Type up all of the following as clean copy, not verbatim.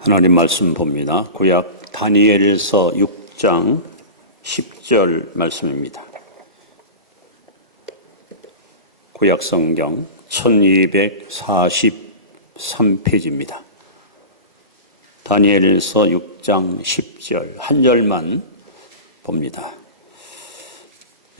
하나님 말씀 봅니다. 구약 다니엘서 6장 10절 말씀입니다. 구약 성경 1243페이지입니다. 다니엘서 6장 10절 한 절만 봅니다.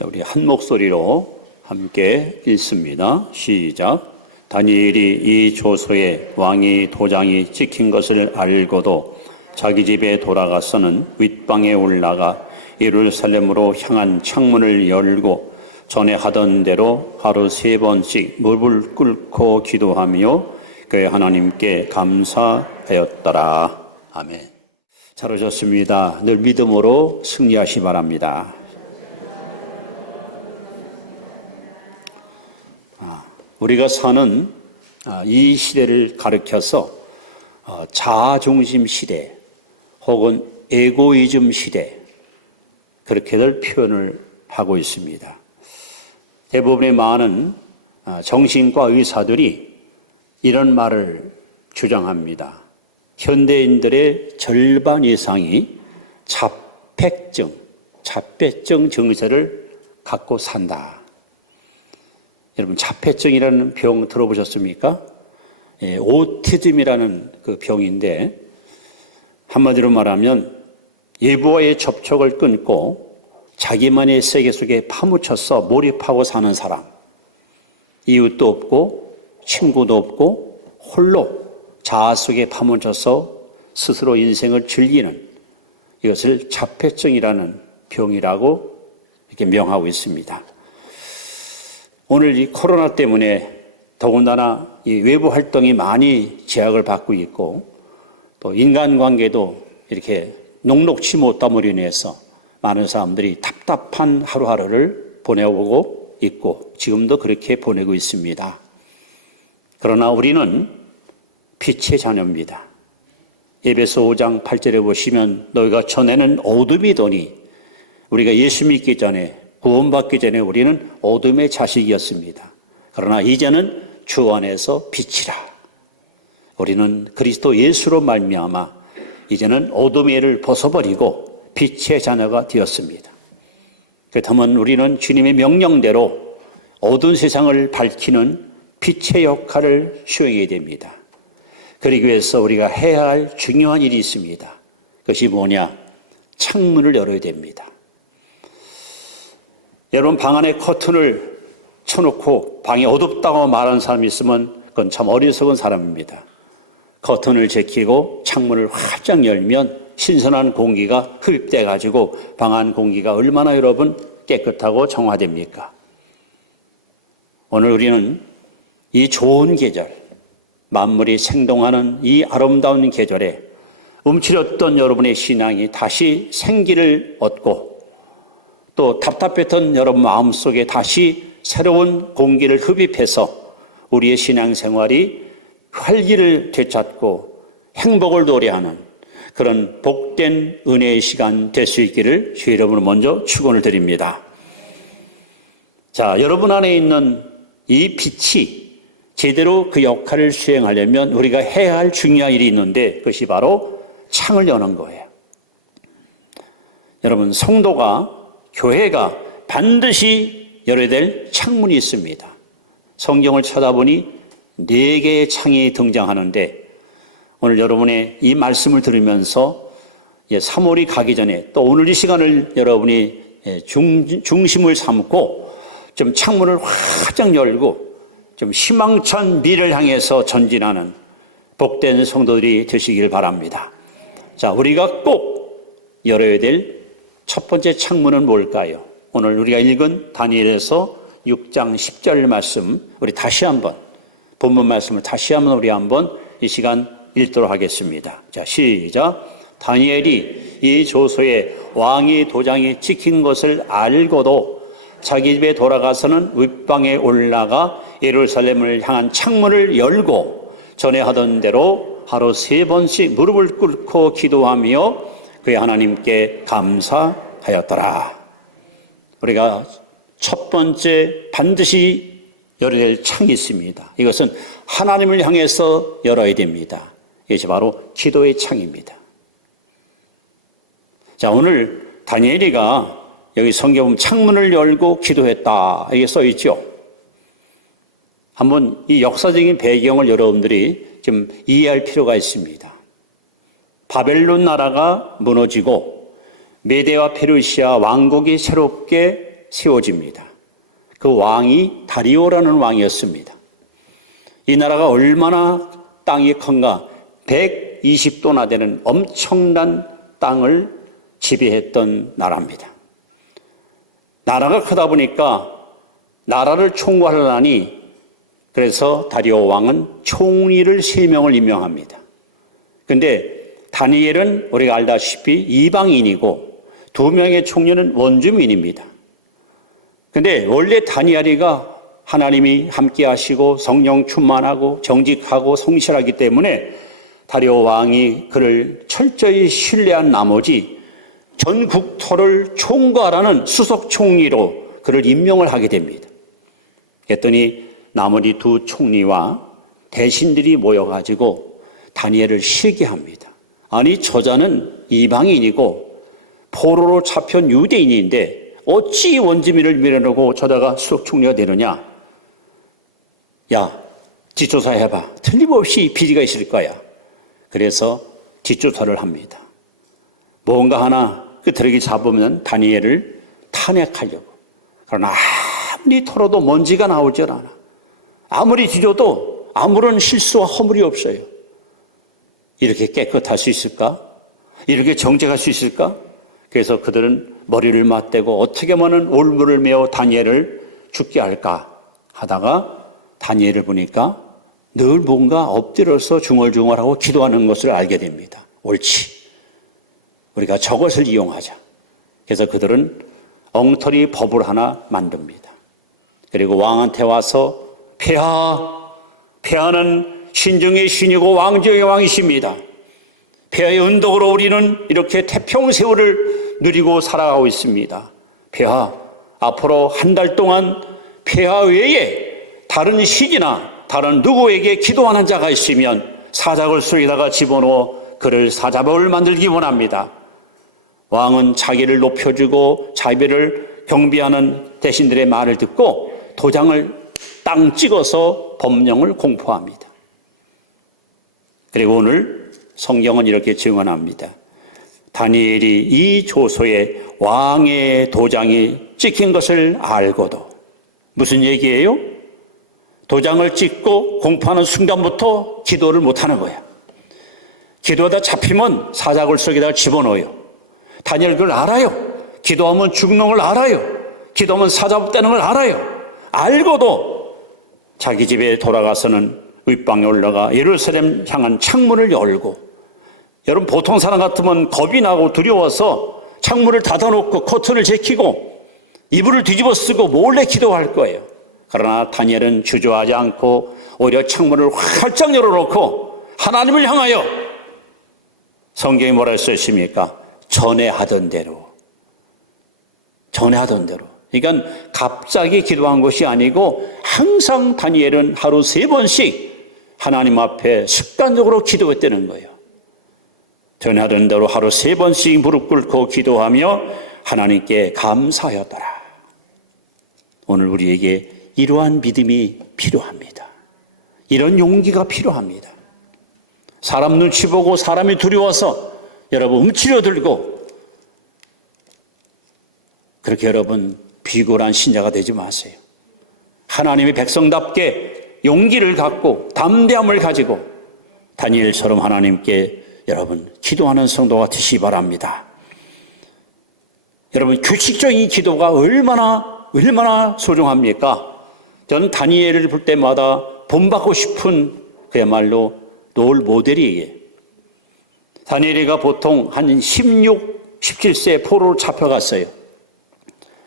우리 한 목소리로 함께 읽습니다. 시작. 다니엘이 이 조서에 왕이 도장이 찍힌 것을 알고도 자기 집에 돌아가서는 윗방에 올라가 예루살렘으로 향한 창문을 열고 전에 하던 대로 하루 3번씩 무릎을 꿇고 기도하며 그의 하나님께 감사하였더라. 아멘. 잘 오셨습니다. 늘 믿음으로 승리하시 바랍니다. 우리가 사는 이 시대를 가리켜서 자아중심 시대 혹은 에고이즘 시대 그렇게들 표현을 하고 있습니다. 대부분의 많은 정신과 의사들이 이런 말을 주장합니다. 현대인들의 절반 이상이 자폐증 증세를 갖고 산다. 여러분 자폐증이라는 병 들어보셨습니까? 오티즘이라는 그 병인데 한마디로 말하면 외부와의 접촉을 끊고 자기만의 세계 속에 파묻혀서 몰입하고 사는 사람, 이웃도 없고 친구도 없고 홀로 자아 속에 파묻혀서 스스로 인생을 즐기는 이것을 자폐증이라는 병이라고 이렇게 명하고 있습니다. 오늘 이 코로나 때문에 더군다나 이 외부 활동이 많이 제약을 받고 있고 또 인간관계도 이렇게 녹록치 못함으로 인해서 많은 사람들이 답답한 하루하루를 보내오고 있고 지금도 그렇게 보내고 있습니다. 그러나 우리는 빛의 자녀입니다. 에베소 5장 8절에 보시면 너희가 전에는 어둠이더니 우리가 예수 믿기 전에 구원받기 전에 우리는 어둠의 자식이었습니다. 그러나 이제는 주 안에서 빛이라. 우리는 그리스도 예수로 말미암아 이제는 어둠의 일을 벗어버리고 빛의 자녀가 되었습니다. 그렇다면 우리는 주님의 명령대로 어두운 세상을 밝히는 빛의 역할을 수행해야 됩니다. 그러기 위해서 우리가 해야 할 중요한 일이 있습니다. 그것이 뭐냐? 창문을 열어야 됩니다. 여러분 방 안에 커튼을 쳐놓고 방이 어둡다고 말하는 사람이 있으면 그건 참 어리석은 사람입니다. 커튼을 제끼고 창문을 활짝 열면 신선한 공기가 흡입돼 가지고 방 안 공기가 얼마나 여러분 깨끗하고 정화됩니까? 오늘 우리는 이 좋은 계절, 만물이 생동하는 이 아름다운 계절에 움츠렸던 여러분의 신앙이 다시 생기를 얻고 또 답답했던 여러분 마음속에 다시 새로운 공기를 흡입해서 우리의 신앙생활이 활기를 되찾고 행복을 노래하는 그런 복된 은혜의 시간 될 수 있기를 주 여러분을 먼저 축원을 드립니다. 자, 여러분 안에 있는 이 빛이 제대로 그 역할을 수행하려면 우리가 해야 할 중요한 일이 있는데 그것이 바로 창을 여는 거예요. 여러분 성도가 교회가 반드시 열어야 될 창문이 있습니다. 성경을 찾아보니 4개의 창이 등장하는데 오늘 여러분의 이 말씀을 들으면서 3월이 가기 전에 또 오늘 이 시간을 여러분이 중심을 삼고 좀 창문을 활짝 열고 좀 희망찬 미래를 향해서 전진하는 복된 성도들이 되시길 바랍니다. 자, 우리가 꼭 열어야 될 첫 번째 창문은 뭘까요? 오늘 우리가 읽은 다니엘에서 6장 10절 말씀 우리 다시 한번 본문 말씀을 다시 한번 우리 한번 이 시간 읽도록 하겠습니다. 자, 시작. 다니엘이 이 조서에 왕이 도장이 찍힌 것을 알고도 자기 집에 돌아가서는 윗방에 올라가 예루살렘을 향한 창문을 열고 전에 하던 대로 하루 3번씩 무릎을 꿇고 기도하며 그의 하나님께 감사하였더라. 우리가 첫 번째 반드시 열어야 될 창이 있습니다. 이것은 하나님을 향해서 열어야 됩니다. 이것이 바로 기도의 창입니다. 자, 오늘 다니엘이가 여기 성경 보면 창문을 열고 기도했다 이게 써 있죠. 한번 이 역사적인 배경을 여러분들이 좀 이해할 필요가 있습니다. 바벨론 나라가 무너지고 메데와 페르시아 왕국이 새롭게 세워집니다. 그 왕이 다리오라는 왕이었습니다. 이 나라가 얼마나 땅이 큰가, 120도나 되는 엄청난 땅을 지배했던 나라입니다. 나라가 크다 보니까 나라를 총괄하려니 그래서 다리오 왕은 총리를 3명을 임명합니다. 근데 다니엘은 우리가 알다시피 이방인이고 2명의 총리는 원주민입니다. 근데 원래 다니엘이가 하나님이 함께 하시고 성령 충만하고 정직하고 성실하기 때문에 다리오 왕이 그를 철저히 신뢰한 나머지 전 국토를 총괄하는 수석 총리로 그를 임명을 하게 됩니다. 그랬더니 나머지 2 총리와 대신들이 모여가지고 다니엘을 시기합니다. 아니, 저자는 이방인이고 포로로 잡힌 유대인인데 어찌 원주민을 밀어내고 저자가 수석 총리가 되느냐? 야, 뒷조사해봐. 틀림없이 비리가 있을 거야. 그래서 뒷조사를 합니다. 뭔가 하나 끄트러기 잡으면 다니엘을 탄핵하려고. 그러나 아무리 털어도 먼지가 나오질 않아. 아무리 뒤져도 아무런 실수와 허물이 없어요. 이렇게 깨끗할 수 있을까? 이렇게 정직할 수 있을까? 그래서 그들은 머리를 맞대고 어떻게 하면 올무를 메어 다니엘을 죽게 할까 하다가 다니엘을 보니까 늘 뭔가 엎드려서 중얼중얼하고 기도하는 것을 알게 됩니다. 옳지. 우리가 저것을 이용하자. 그래서 그들은 엉터리 법을 하나 만듭니다. 그리고 왕한테 와서 폐하는 신중의 신이고 왕중의 왕이십니다. 폐하의 은덕으로 우리는 이렇게 태평세월을 누리고 살아가고 있습니다. 폐하, 앞으로 1달 동안 폐하 외에 다른 신이나 다른 누구에게 기도하는 자가 있으면 사자굴 속에다가 집어넣어 그를 사자벌을 만들기 원합니다. 왕은 자기를 높여주고 자비를 경비하는 대신들의 말을 듣고 도장을 땅 찍어서 법령을 공포합니다. 그리고 오늘 성경은 이렇게 증언합니다. 다니엘이 이 조서에 왕의 도장이 찍힌 것을 알고도, 무슨 얘기예요? 도장을 찍고 공포하는 순간부터 기도를 못하는 거야. 기도하다 잡히면 사자굴 속에다 집어넣어요. 다니엘 그걸 알아요. 기도하면 죽는 걸 알아요. 기도하면 사자굴 떼는 걸 알아요. 알고도 자기 집에 돌아가서는 윗방에 올라가 예루살렘 향한 창문을 열고, 여러분 보통 사람 같으면 겁이 나고 두려워서 창문을 닫아놓고 커튼을 제키고 이불을 뒤집어 쓰고 몰래 기도할 거예요. 그러나 다니엘은 주저하지 않고 오히려 창문을 활짝 열어놓고 하나님을 향하여, 성경이 뭐라 써 있습니까? 전에 하던 대로. 그러니까 갑자기 기도한 것이 아니고 항상 다니엘은 하루 3번씩 하나님 앞에 습관적으로 기도했다는 거예요. 전에 하던 대로 하루 3번씩 무릎 꿇고 기도하며 하나님께 감사하였더라. 오늘 우리에게 이러한 믿음이 필요합니다. 이런 용기가 필요합니다. 사람 눈치 보고 사람이 두려워서 여러분 움츠려 들고 그렇게 여러분 비굴한 신자가 되지 마세요. 하나님의 백성답게 용기를 갖고 담대함을 가지고 다니엘처럼 하나님께 여러분 기도하는 성도가 되시기 바랍니다. 여러분 규칙적인 기도가 얼마나 소중합니까? 저는 다니엘을 볼 때마다 본받고 싶은 그야말로 롤 모델이에요. 다니엘이가 보통 한 16, 17세 포로로 잡혀갔어요.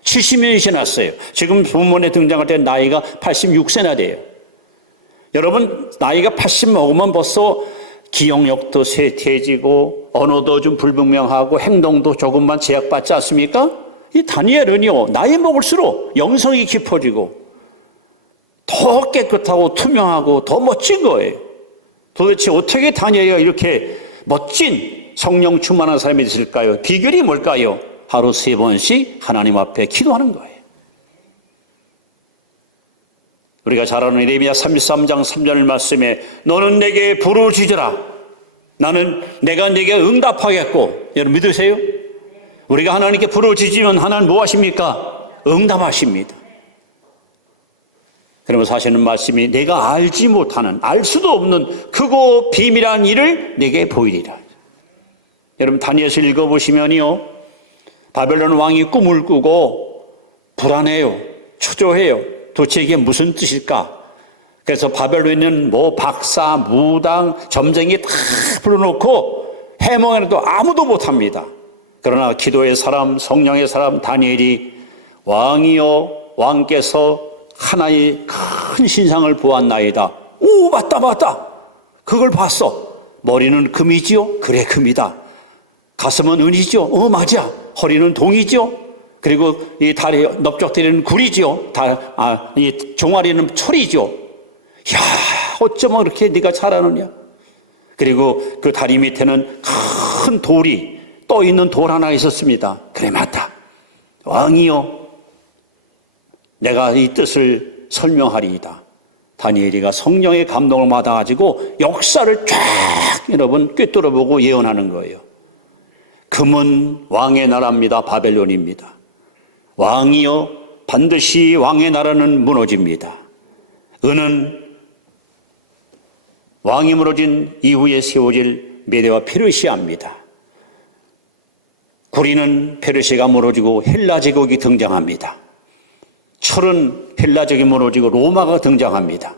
70년이 지났어요. 지금 본문에 등장할 때 나이가 86세나 돼요. 여러분 나이가 80 먹으면 벌써 기억력도 쇠퇴해지고 언어도 좀 불분명하고 행동도 조금만 제약받지 않습니까? 이 다니엘은요, 나이 먹을수록 영성이 깊어지고 더 깨끗하고 투명하고 더 멋진 거예요. 도대체 어떻게 다니엘이가 이렇게 멋진 성령 충만한 사람이 됐을까요? 비결이 뭘까요? 하루 3번씩 하나님 앞에 기도하는 거예요. 우리가 잘 아는 예레미야 33장 3절 말씀에 너는 내게 부르짖으라. 나는 내가 내게 응답하겠고. 여러분 믿으세요? 우리가 하나님께 부르짖으면 하나님 뭐 하십니까? 응답하십니다. 그러면 사실은 말씀이 내가 알지 못하는, 알 수도 없는 크고 비밀한 일을 내게 보이리라. 여러분 다니엘서 읽어보시면요, 바벨론 왕이 꿈을 꾸고 불안해요, 초조해요. 도대체 이게 무슨 뜻일까? 그래서 바벨론에 있는 뭐 박사, 무당, 점쟁이 다 불러놓고 해몽해도 아무도 못합니다. 그러나 기도의 사람, 성령의 사람 다니엘이 왕이여 왕께서 하나의 큰 신상을 보았나이다. 오, 맞다. 그걸 봤어. 머리는 금이지요? 그래, 금이다. 가슴은 은이죠? 맞아. 허리는 동이죠? 그리고 이 다리 넓적대리는 구리죠? 이 종아리는 철이죠? 야, 어쩌면 그렇게 네가 잘하느냐? 그리고 그 다리 밑에는 큰 돌이 떠 있는 돌 하나 있었습니다. 그래, 맞다. 왕이여, 내가 이 뜻을 설명하리이다. 다니엘이가 성령의 감동을 받아가지고 역사를 쫙 여러분 꿰뚫어보고 예언하는 거예요. 금은 왕의 나라입니다. 바벨론입니다. 왕이여 반드시 왕의 나라는 무너집니다. 은은 왕이 무너진 이후에 세워질 메대와 페르시아입니다. 구리는 페르시아가 무너지고 헬라 제국이 등장합니다. 철은 헬라 제국이 무너지고 로마가 등장합니다.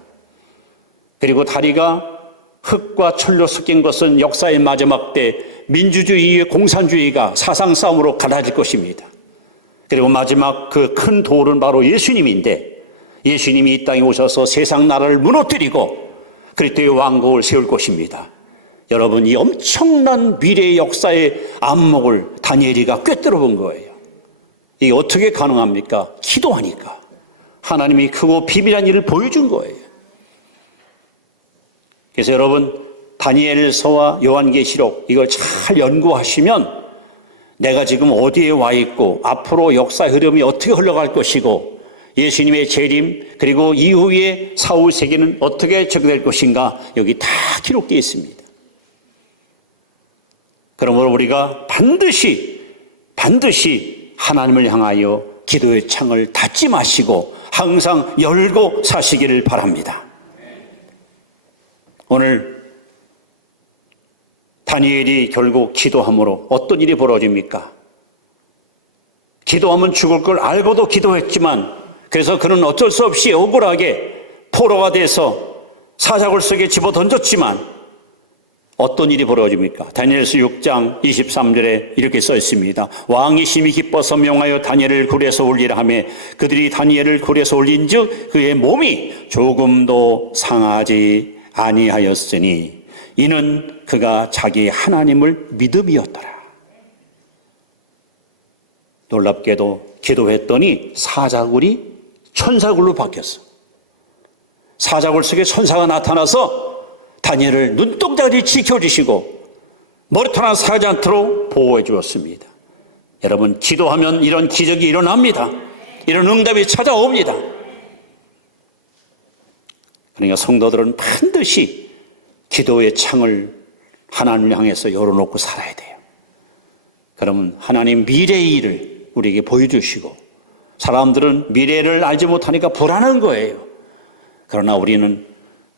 그리고 다리가 흙과 철로 섞인 것은 역사의 마지막 때 민주주의의 공산주의가 사상 싸움으로 갈라질 것입니다. 그리고 마지막 그 큰 돌은 바로 예수님인데, 예수님이 이 땅에 오셔서 세상 나라를 무너뜨리고 그리스도의 왕국을 세울 것입니다. 여러분, 이 엄청난 미래의 역사의 안목을 다니엘이가 꿰뚫어 본 거예요. 이게 어떻게 가능합니까? 기도하니까. 하나님이 크고 비밀한 일을 보여준 거예요. 그래서 여러분, 다니엘서와 요한계시록 이걸 잘 연구하시면 내가 지금 어디에 와 있고 앞으로 역사 흐름이 어떻게 흘러갈 것이고 예수님의 재림 그리고 이후에 사후 세계는 어떻게 적용될 것인가 여기 다 기록되어 있습니다. 그러므로 우리가 반드시 하나님을 향하여 기도의 창을 닫지 마시고 항상 열고 사시기를 바랍니다. 오늘 다니엘이 결국 기도함으로 어떤 일이 벌어집니까? 기도하면 죽을 걸 알고도 기도했지만 그래서 그는 어쩔 수 없이 억울하게 포로가 돼서 사자굴 속에 집어던졌지만 어떤 일이 벌어집니까? 다니엘서 6장 23절에 이렇게 써 있습니다. 왕이 심히 기뻐서 명하여 다니엘을 굴에서 올리라 하며 그들이 다니엘을 굴에서 올린즉 그의 몸이 조금도 상하지 아니하였으니 이는 그가 자기 하나님을 믿음이었더라. 놀랍게도 기도했더니 사자굴이 천사굴로 바뀌었어. 사자굴 속에 천사가 나타나서 다니엘을 눈동자를 지켜주시고 머리털 하나 상하지 않도록 보호해 주었습니다. 여러분, 기도하면 이런 기적이 일어납니다. 이런 응답이 찾아옵니다. 그러니까 성도들은 반드시 기도의 창을 하나님을 향해서 열어놓고 살아야 돼요. 그러면 하나님 미래의 일을 우리에게 보여주시고 사람들은 미래를 알지 못하니까 불안한 거예요. 그러나 우리는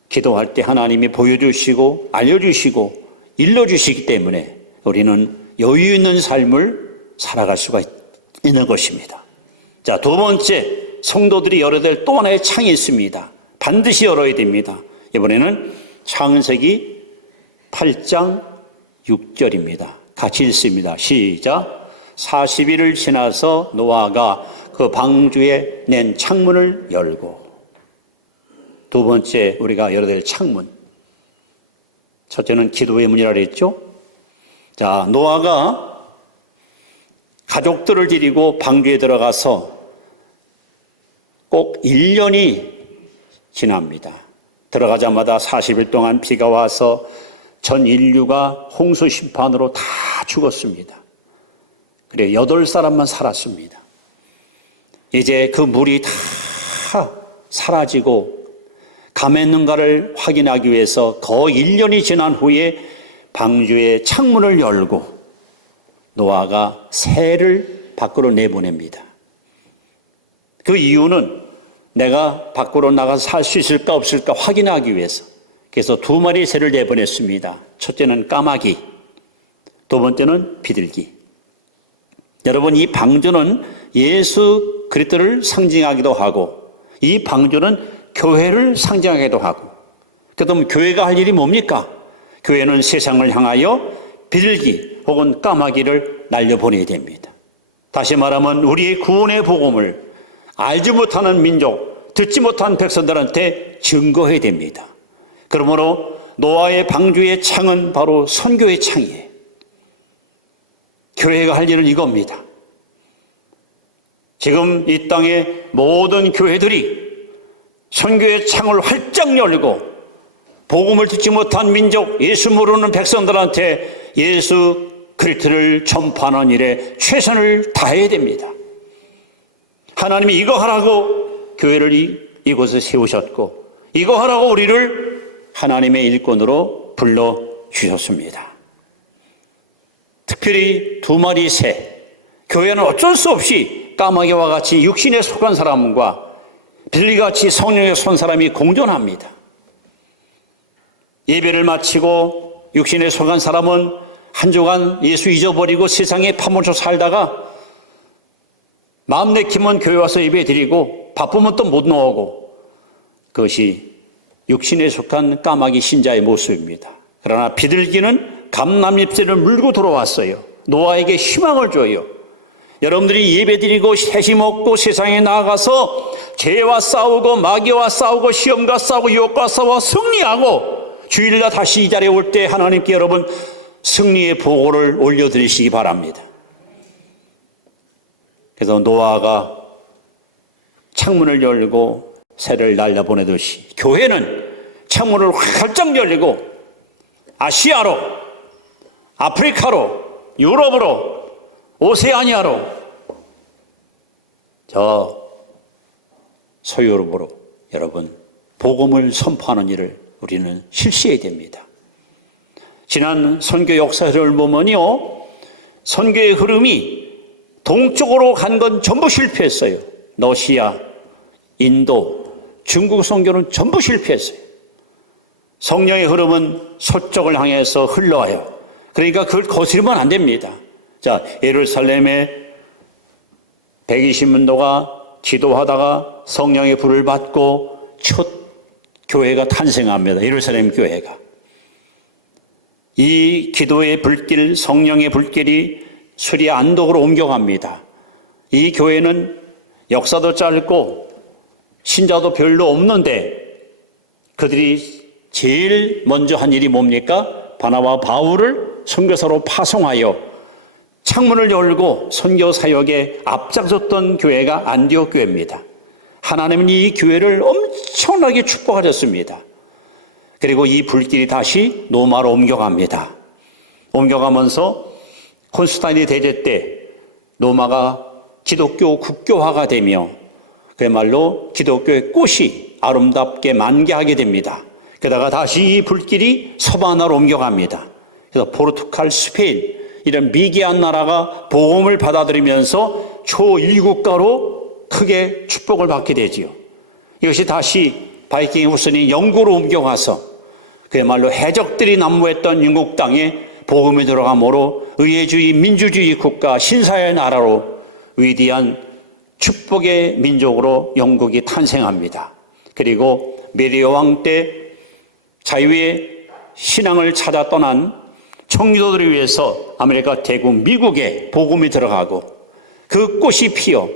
기도할 때 하나님이 보여주시고 알려주시고 일러주시기 때문에 우리는 여유 있는 삶을 살아갈 수가 있는 것입니다. 자, 두 번째, 성도들이 열어야 될 또 하나의 창이 있습니다. 반드시 열어야 됩니다. 이번에는 창세기 8장 6절입니다. 같이 읽습니다. 시작. 40일을 지나서 노아가 그 방주에 낸 창문을 열고. 두 번째 우리가 열어야 될 창문. 첫째는 기도의 문이라 그랬죠. 자, 노아가 가족들을 데리고 방주에 들어가서 꼭 1년이 지납니다. 들어가자마자 40일 동안 비가 와서 전 인류가 홍수 심판으로 다 죽었습니다. 그래 8사람만 살았습니다. 이제 그 물이 다 사라지고 감했는가를 확인하기 위해서 거의 1년이 지난 후에 방주의 창문을 열고 노아가 새를 밖으로 내보냅니다. 그 이유는 내가 밖으로 나가서 살 수 있을까 없을까 확인하기 위해서. 그래서 2마리 새를 내보냈습니다. 첫째는 까마귀, 두 번째는 비둘기. 여러분, 이 방주는 예수 그리스도를 상징하기도 하고 이 방주는 교회를 상징하기도 하고, 그럼 교회가 할 일이 뭡니까? 교회는 세상을 향하여 비둘기 혹은 까마귀를 날려보내야 됩니다. 다시 말하면 우리의 구원의 복음을 알지 못하는 민족, 듣지 못한 백성들한테 증거해야 됩니다. 그러므로 노아의 방주의 창은 바로 선교의 창이에요. 교회가 할 일은 이겁니다. 지금 이 땅의 모든 교회들이 선교의 창을 활짝 열고 복음을 듣지 못한 민족, 예수 모르는 백성들한테 예수 그리스도를 전파하는 일에 최선을 다해야 됩니다. 하나님이 이거 하라고 교회를 이곳에 세우셨고 이거 하라고 우리를 하나님의 일꾼으로 불러주셨습니다. 특별히 2마리 새, 교회는 어쩔 수 없이 까마귀와 같이 육신에 속한 사람과 비둘기같이 성령에 선 사람이 공존합니다. 예배를 마치고 육신에 속한 사람은 한 주간 예수 잊어버리고 세상에 파묻혀 살다가 마음 내키면 교회 와서 예배 드리고 바쁘면 또 못 나오고, 그것이 육신에 속한 까마귀 신자의 모습입니다. 그러나 비둘기는 감람잎새를 물고 돌아왔어요. 노아에게 희망을 줘요. 여러분들이 예배드리고 셋이 먹고 세상에 나아가서 죄와 싸우고 마귀와 싸우고 시험과 싸우고 유혹과 싸워 승리하고 주일날 다시 이 자리에 올 때 하나님께 여러분 승리의 보고를 올려드리시기 바랍니다. 그래서 노아가 창문을 열고 새를 날려보내듯이 교회는 창문을 활짝 열리고 아시아로, 아프리카로, 유럽으로, 오세아니아로, 저 서유럽으로 여러분 복음을 선포하는 일을 우리는 실시해야 됩니다. 지난 선교 역사를 보면요, 선교의 흐름이 동쪽으로 간 건 전부 실패했어요. 러시아, 인도, 중국 선교는 전부 실패했어요. 성령의 흐름은 서쪽을 향해서 흘러와요. 그러니까 그걸 거스르면 안 됩니다. 자, 예루살렘에 120문도가 기도하다가 성령의 불을 받고 첫 교회가 탄생합니다. 예루살렘 교회가. 이 기도의 불길, 성령의 불길이 수리아 안독으로 옮겨갑니다. 이 교회는 역사도 짧고 신자도 별로 없는데 그들이 제일 먼저 한 일이 뭡니까? 바나바와 바울을 선교사로 파송하여 창문을 열고 선교 사역에 앞장섰던 교회가 안디옥 교회입니다. 하나님은 이 교회를 엄청나게 축복하셨습니다. 그리고 이 불길이 다시 로마로 옮겨갑니다. 옮겨가면서 콘스탄틴 대제 때 로마가 기독교 국교화가 되며 그야말로 기독교의 꽃이 아름답게 만개하게 됩니다. 게다가 다시 이 불길이 서바나로 옮겨갑니다. 그래서 포르투갈, 스페인 이런 미개한 나라가 복음을 받아들이면서 초일국가로 크게 축복을 받게 되지요. 이것이 다시 바이킹 후손이 영국으로 옮겨가서 그야말로 해적들이 난무했던 영국 땅에 복음이 들어가므로 의회주의, 민주주의 국가, 신사의 나라로 위대한 축복의 민족으로 영국이 탄생합니다. 그리고 메리오 왕 때 자유의 신앙을 찾아 떠난 청교도들을 위해서 아메리카 대국 미국에 복음이 들어가고 그 꽃이 피어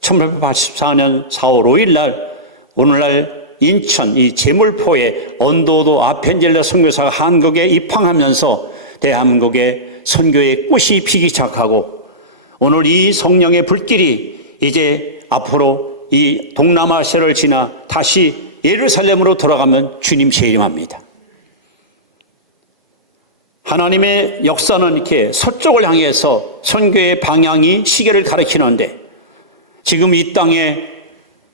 1884년 4월 5일 날 오늘날 인천 이 제물포에 언도도 아펜젤러 선교사가 한국에 입항하면서 대한민국의 선교의 꽃이 피기 시작하고 오늘 이 성령의 불길이 이제 앞으로 이 동남아시아를 지나 다시 예루살렘으로 돌아가면 주님 재림합니다. 하나님의 역사는 이렇게 서쪽을 향해서 선교의 방향이 시계를 가리키는데, 지금 이 땅에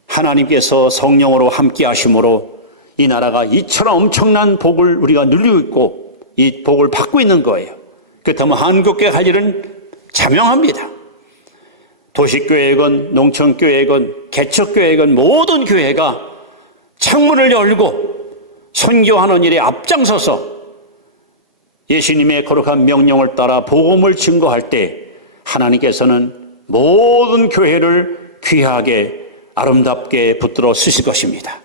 하나님께서 성령으로 함께 하심으로 이 나라가 이처럼 엄청난 복을 우리가 누리고 있고 이 복을 받고 있는 거예요. 그렇다면 한국교회 할 일은 자명합니다. 도시교회건 농촌교회건 개척교회건 모든 교회가 창문을 열고 선교하는 일에 앞장서서 예수님의 거룩한 명령을 따라 복음을 증거할 때 하나님께서는 모든 교회를 귀하게 아름답게 붙들어 쓰실 것입니다.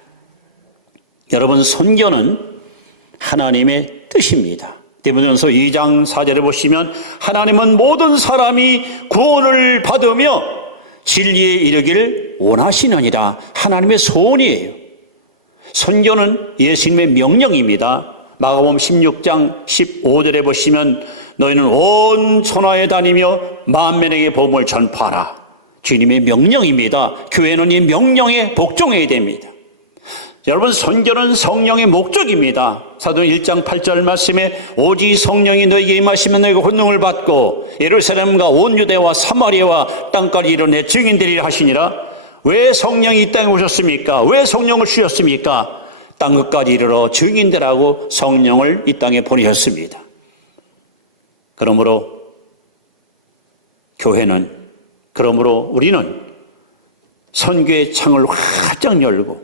여러분, 선교는 하나님의 뜻입니다. 디모데전서 2장 4절에 보시면 하나님은 모든 사람이 구원을 받으며 진리에 이르기를 원하시느니라. 하나님의 소원이에요. 선교는 예수님의 명령입니다. 마가복음 16장 15절에 보시면 너희는 온 천하에 다니며 만민에게 복음을 전파하라. 주님의 명령입니다. 교회는 이 명령에 복종해야 됩니다. 여러분, 선교는 성령의 목적입니다. 사도행 1장 8절 말씀에 오직 성령이 너희에게 임하시면 너희가 권능을 받고 예루살렘과 온 유대와 사마리아와 땅까지 이르러 내 증인되리라 하시니라. 왜 성령이 이 땅에 오셨습니까? 왜 성령을 주셨습니까? 땅끝까지 이르러 증인되라고 성령을 이 땅에 보내셨습니다. 그러므로 우리는 선교의 창을 활짝 열고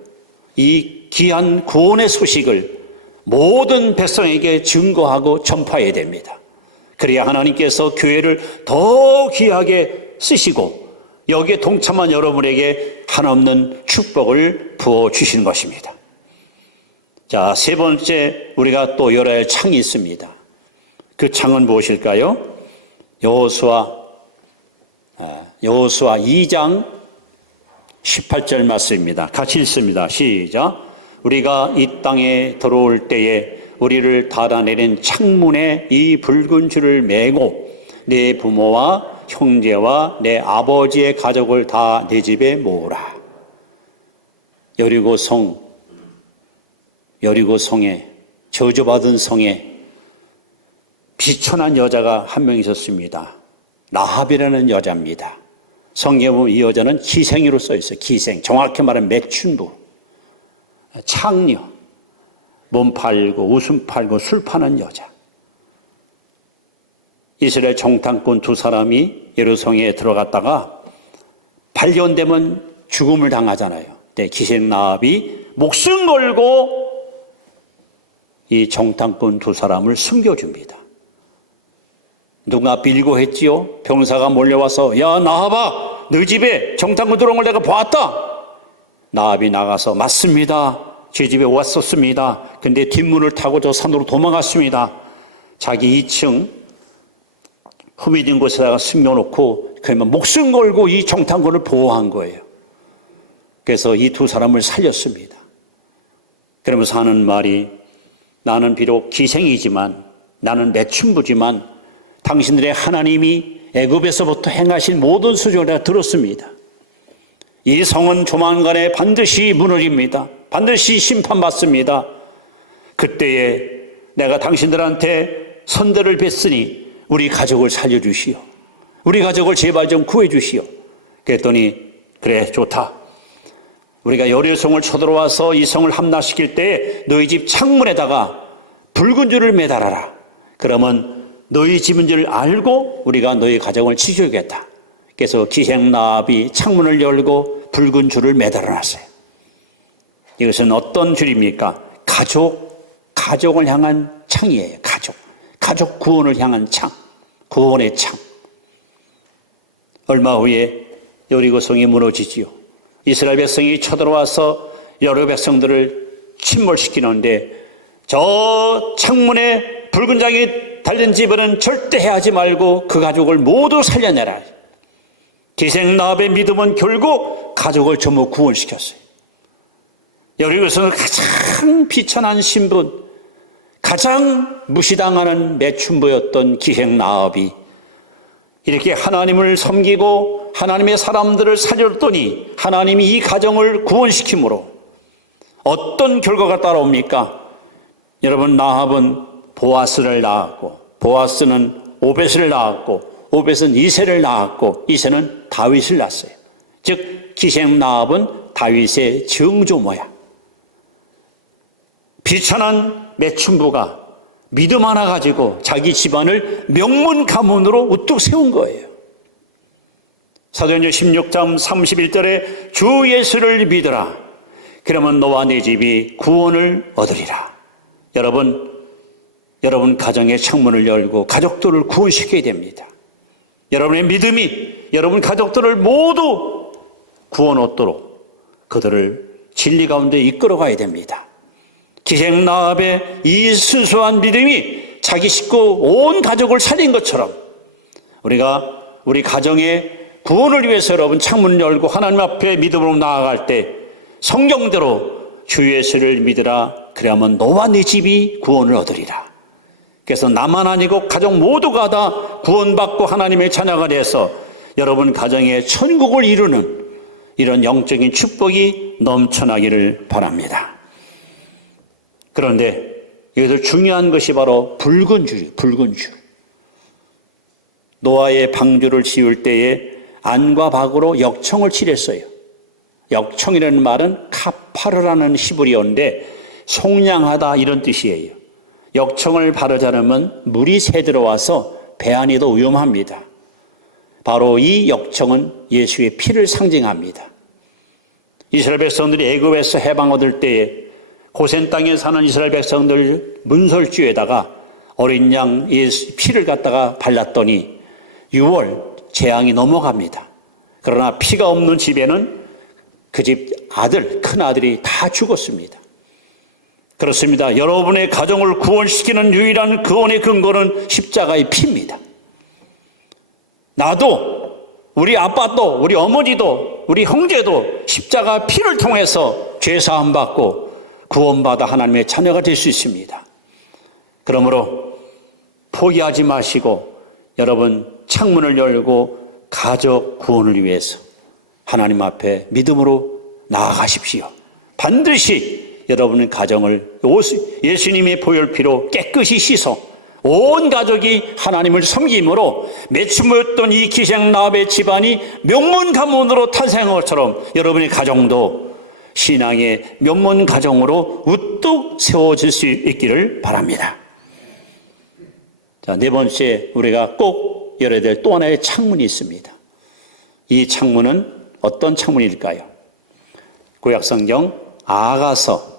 이 귀한 구원의 소식을 모든 백성에게 증거하고 전파해야 됩니다. 그래야 하나님께서 교회를 더 귀하게 쓰시고 여기에 동참한 여러분에게 한없는 축복을 부어주시는 것입니다. 자, 세 번째 우리가 또 열어야 할 창이 있습니다. 그 창은 무엇일까요? 여호수아 2장 18절 말씀입니다. 같이 읽습니다. 시작. 우리가 이 땅에 들어올 때에 우리를 닫아내린 창문에 이 붉은 줄을 매고 내 부모와 형제와 내 아버지의 가족을 다 내 집에 모으라. 여리고성에, 저주받은 성에 비천한 여자가 한 명 있었습니다. 라합이라는 여자입니다. 성경에 보면 이 여자는 기생이로 써 있어요. 기생, 정확히 말하면 매춘부, 창녀, 몸 팔고 웃음 팔고 술 파는 여자. 이스라엘 정탐꾼 두 사람이 예루성에 들어갔다가 발견되면 죽음을 당하잖아요. 근데 기생 라합이 목숨 걸고 이 정탐꾼 두 사람을 숨겨줍니다. 누가 빌고 했지요? 병사가 몰려와서 야 나합아, 너 집에 정탐꾼 들어온 걸 내가 보았다. 나합이 나가서 맞습니다. 제 집에 왔었습니다. 근데 뒷문을 타고 저 산으로 도망갔습니다. 자기 2층 흠이 든 곳에다가 숨겨놓고 그러면 목숨 걸고 이 정탐꾼을 보호한 거예요. 그래서 이 두 사람을 살렸습니다. 그러면서 하는 말이 나는 비록 기생이지만 나는 매춘부지만 당신들의 하나님이 애굽에서부터 행하신 모든 수종을 내가 들었습니다. 이 성은 조만간에 반드시 무너집니다. 반드시 심판받습니다. 그때에 내가 당신들한테 선대를 뵀으니 우리 가족을 살려주시오. 우리 가족을 제발 좀 구해주시오. 그랬더니 그래 좋다. 우리가 여리고성을 쳐들어와서 이 성을 함락시킬 때 너희 집 창문에다가 붉은 줄을 매달아라. 그러면 너희 집인 줄 알고 우리가 너희 가정을 지켜주겠다. 그래서 기생 라합이 창문을 열고 붉은 줄을 매달아놨어요. 이것은 어떤 줄입니까? 가족을 향한 창이에요. 가족 구원을 향한 창, 구원의 창. 얼마 후에 여리고성이 무너지지요. 이스라엘 백성이 쳐들어와서 여러 백성들을 침몰시키는데 저 창문에 붉은 장이 달린 집에는 절대 해하지 말고 그 가족을 모두 살려내라. 기생 라합의 믿음은 결국 가족을 전부 구원시켰어요. 여리고성은 가장 비천한 신분, 가장 무시당하는 매춘부였던 기생 라합이 이렇게 하나님을 섬기고 하나님의 사람들을 살렸더니 하나님이 이 가정을 구원시킴으로 어떤 결과가 따라옵니까? 여러분, 라합은 보아스를 낳았고, 보아스는 오벳을 낳았고, 오벳은 이새를 낳았고, 이새는 다윗을 낳았어요. 즉 기생 라합은 다윗의 증조모야. 비천한 매춘부가 믿음 하나 가지고 자기 집안을 명문 가문으로 우뚝 세운 거예요. 사도행전 16장 31절에 주 예수를 믿으라. 그러면 너와 네 집이 구원을 얻으리라. 여러분 가정의 창문을 열고 가족들을 구원시켜야 됩니다. 여러분의 믿음이 여러분 가족들을 모두 구원 얻도록 그들을 진리 가운데 이끌어 가야 됩니다. 기생 라합의 이 순수한 믿음이 자기 식구 온 가족을 살린 것처럼 우리가 우리 가정의 구원을 위해서 여러분 창문을 열고 하나님 앞에 믿음으로 나아갈 때 성경대로 주 예수를 믿으라. 그러면 너와 네 집이 구원을 얻으리라. 그래서 나만 아니고 가족 모두가 다 구원받고 하나님의 자녀가 돼서 여러분 가정에 천국을 이루는 이런 영적인 축복이 넘쳐나기를 바랍니다. 그런데 여기서 중요한 것이 바로 붉은 줄이에요. 붉은 줄. 노아의 방주를 지을 때에 안과 박으로 역청을 칠했어요. 역청이라는 말은 카파르라는 히브리어인데 속량하다 이런 뜻이에요. 역청을 바르지 않으면 물이 새 들어와서 배 안에도 위험합니다. 바로 이 역청은 예수의 피를 상징합니다. 이스라엘 백성들이 애굽에서 해방 얻을 때에 고센 땅에 사는 이스라엘 백성들 문설주에다가 어린 양 예수 피를 갖다가 발랐더니 6월 재앙이 넘어갑니다. 그러나 피가 없는 집에는 그 집 아들, 큰 아들이 다 죽었습니다. 그렇습니다. 여러분의 가정을 구원시키는 유일한 구원의 근거는 십자가의 피입니다. 나도, 우리 아빠도, 우리 어머니도, 우리 형제도 십자가 피를 통해서 죄사함 받고 구원받아 하나님의 자녀가 될 수 있습니다. 그러므로 포기하지 마시고 여러분 창문을 열고 가족 구원을 위해서 하나님 앞에 믿음으로 나아가십시오. 반드시 여러분의 가정을 예수님의 보혈피로 깨끗이 씻어 온 가족이 하나님을 섬김으로 매춘부였던 이 기생 라합의 집안이 명문 가문으로 탄생한 것처럼 여러분의 가정도 신앙의 명문 가정으로 우뚝 세워질 수 있기를 바랍니다. 자, 네 번째 우리가 꼭 열어야 될 또 하나의 창문이 있습니다. 이 창문은 어떤 창문일까요? 구약성경 아가서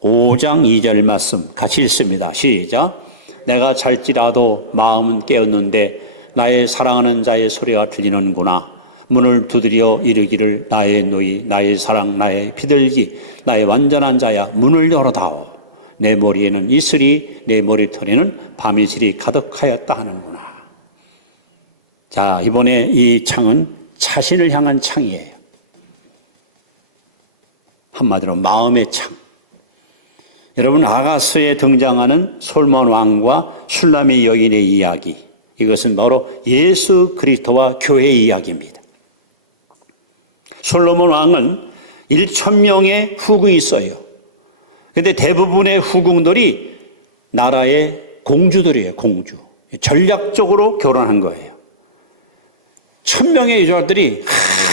5장 2절 말씀 같이 읽습니다. 시작. 내가 잘지라도 마음은 깨었는데 나의 사랑하는 자의 소리가 들리는구나. 문을 두드려 이르기를 나의 누이, 나의 사랑, 나의 비둘기, 나의 완전한 자야 문을 열어다오. 내 머리에는 이슬이, 내 머리털에는 밤이슬이 가득하였다 하는구나. 자, 이번에 이 창은 자신을 향한 창이에요. 한마디로 마음의 창. 여러분, 아가서에 등장하는 솔몬 왕과 슐라미 여인의 이야기, 이것은 바로 예수 그리스도와 교회의 이야기입니다. 솔로몬 왕은 1,000명의 후궁이 있어요. 그런데 대부분의 후궁들이 나라의 공주들이에요. 공주. 전략적으로 결혼한 거예요. 1,000명의 여자들이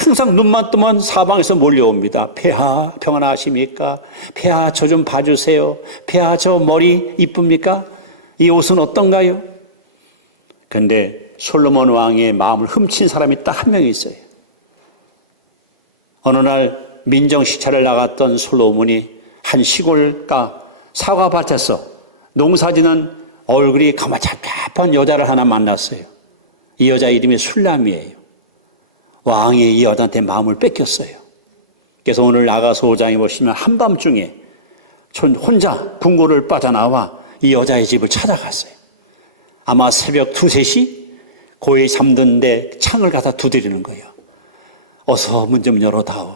항상 눈만 뜨면 사방에서 몰려옵니다. 폐하 평안하십니까? 폐하 저 좀 봐주세요. 폐하 저 머리 이쁩니까? 이 옷은 어떤가요? 그런데 솔로몬 왕의 마음을 훔친 사람이 딱 한 명이 있어요. 어느 날 민정시찰을 나갔던 솔로몬이 한 시골가 사과밭에서 농사지는 얼굴이 가마잡잡한 여자를 하나 만났어요. 이 여자 이름이 술람이에요. 왕이 이 여자한테 마음을 뺏겼어요. 그래서 오늘 아가서 5장에 보시면 한밤중에 혼자 궁궐을 빠져나와 이 여자의 집을 찾아갔어요. 아마 새벽 2, 3시 고이 잠든데 창을 갖다 두드리는 거예요. 어서 문 좀 열어다오.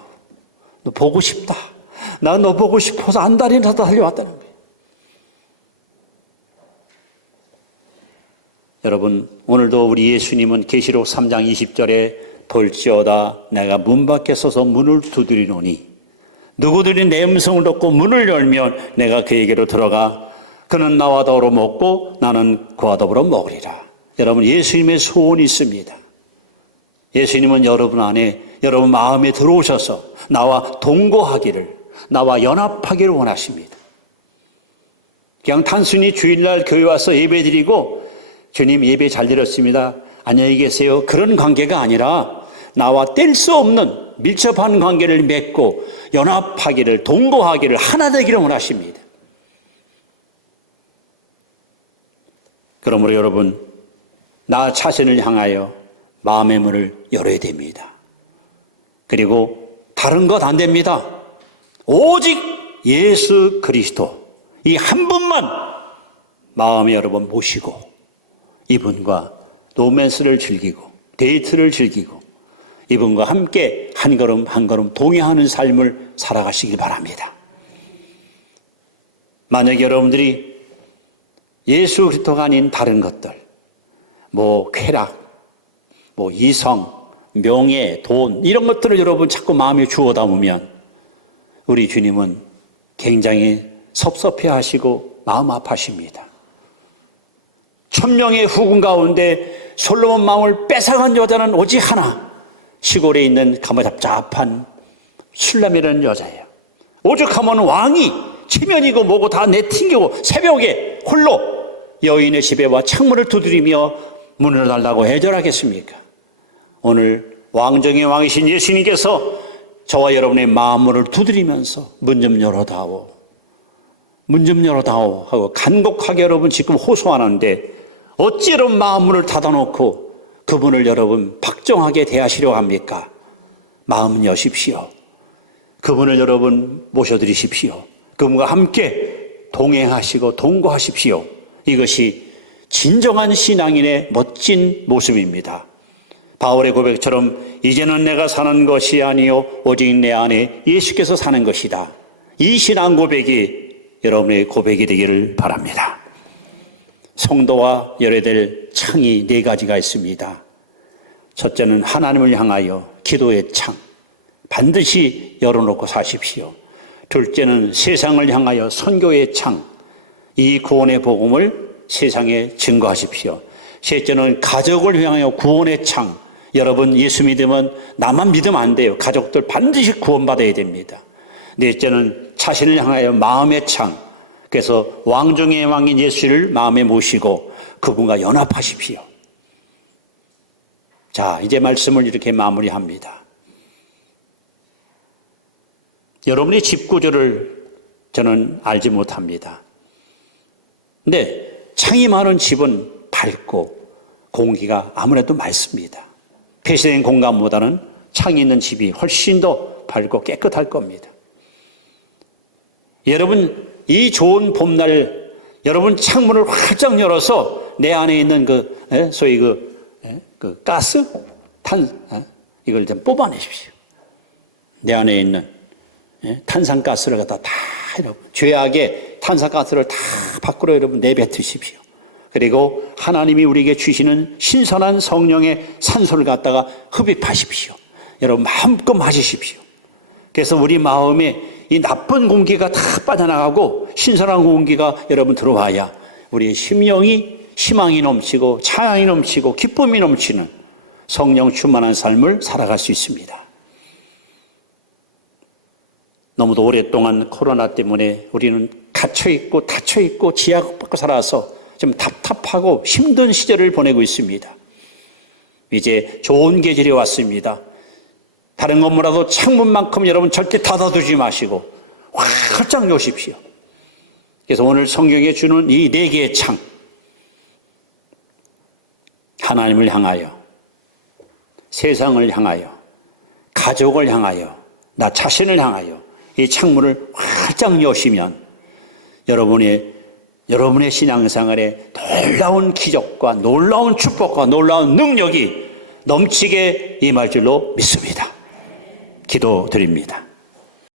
너 보고 싶다. 나 너 보고 싶어서 안달이나 달려왔다는 거예요. 여러분, 오늘도 우리 예수님은 계시록 3장 20절에 볼지어다 내가 문 밖에 서서 문을 두드리노니 누구들이 내 음성을 듣고 문을 열면 내가 그에게로 들어가 그는 나와 더불어 먹고 나는 그와 더불어 먹으리라. 여러분, 예수님의 소원이 있습니다. 예수님은 여러분 안에, 여러분 마음에 들어오셔서 나와 동거하기를, 나와 연합하기를 원하십니다. 그냥 단순히 주일날 교회 와서 예배 드리고 주님 예배 잘 드렸습니다, 안녕히 계세요, 그런 관계가 아니라 나와 뗄 수 없는 밀접한 관계를 맺고 연합하기를, 동거하기를, 하나 되기를 원하십니다. 그러므로 여러분, 나 자신을 향하여 마음의 문을 열어야 됩니다. 그리고 다른 것 안 됩니다. 오직 예수 그리스도 이 한 분만 마음에 여러분 모시고 이분과 로맨스를 즐기고 데이트를 즐기고 이분과 함께 한 걸음 한 걸음 동행하는 삶을 살아가시길 바랍니다. 만약에 여러분들이 예수 그리스도가 아닌 다른 것들, 쾌락, 이성, 명예, 돈 이런 것들을 여러분 자꾸 마음에 주워 담으면 우리 주님은 굉장히 섭섭해하시고 마음 아파하십니다. 1000명의 후궁 가운데 솔로몬 마음을 뺏어간 여자는 오직 하나, 시골에 있는 가마잡잡한 술람이라는 여자예요. 오죽하면 왕이 체면이고 뭐고 다 내튕기고 새벽에 홀로 여인의 집에 와 창문을 두드리며 문을 달라고 해절하겠습니까? 오늘 왕정의 왕이신 예수님께서 저와 여러분의 마음문을 두드리면서 문 좀 열어다오, 문 좀 열어다오 하고 간곡하게 여러분 지금 호소하는데 어찌 여러분 마음문을 닫아놓고 그분을 여러분 박정하게 대하시려고 합니까? 마음은 여십시오. 그분을 여러분 모셔드리십시오. 그분과 함께 동행하시고 동거하십시오. 이것이 진정한 신앙인의 멋진 모습입니다. 바울의 고백처럼 이제는 내가 사는 것이 아니요 오직 내 안에 예수께서 사는 것이다. 이 신앙 고백이 여러분의 고백이 되기를 바랍니다. 성도와 열어야 될 창이 4가지가 있습니다. 첫째는 하나님을 향하여 기도의 창, 반드시 열어놓고 사십시오. 둘째는 세상을 향하여 선교의 창, 이 구원의 복음을 세상에 증거하십시오. 셋째는 가족을 향하여 구원의 창, 여러분 예수 믿으면 나만 믿으면 안 돼요. 가족들 반드시 구원받아야 됩니다. 넷째는 자신을 향하여 마음의 창, 그래서 왕중의 왕인 예수를 마음에 모시고 그분과 연합하십시오. 자, 이제 말씀을 이렇게 마무리합니다. 여러분의 집 구조를 저는 알지 못합니다. 근데 창이 많은 집은 밝고 공기가 아무래도 맑습니다. 폐쇄된 공간보다는 창이 있는 집이 훨씬 더 밝고 깨끗할 겁니다. 여러분, 이 좋은 봄날 여러분 창문을 활짝 열어서 내 안에 있는 소위 그 가스, 이걸 좀 뽑아내십시오. 내 안에 있는 탄산가스를 갖다 다 여러분 죄악의 탄산가스를 다 밖으로 여러분 내뱉으십시오. 그리고 하나님이 우리에게 주시는 신선한 성령의 산소를 갖다가 흡입하십시오. 여러분 마음껏 마시십시오. 그래서 우리 마음에 이 나쁜 공기가 다 빠져나가고 신선한 공기가 여러분 들어와야 우리의 심령이 희망이 넘치고 찬양이 넘치고 기쁨이 넘치는 성령 충만한 삶을 살아갈 수 있습니다. 너무도 오랫동안 코로나 때문에 우리는 갇혀있고 닫혀있고 지하받고 살아서 좀 답답하고 힘든 시절을 보내고 있습니다. 이제 좋은 계절이 왔습니다. 다른 건물라도 창문만큼 여러분 절대 닫아두지 마시고 활짝 여십시오. 그래서 오늘 성경에 주는 이 4개의 창, 하나님을 향하여, 세상을 향하여, 가족을 향하여, 나 자신을 향하여 이 창문을 활짝 여시면 여러분의 신앙생활에 놀라운 기적과 놀라운 축복과 놀라운 능력이 넘치게 임할 줄로 믿습니다. 기도드립니다.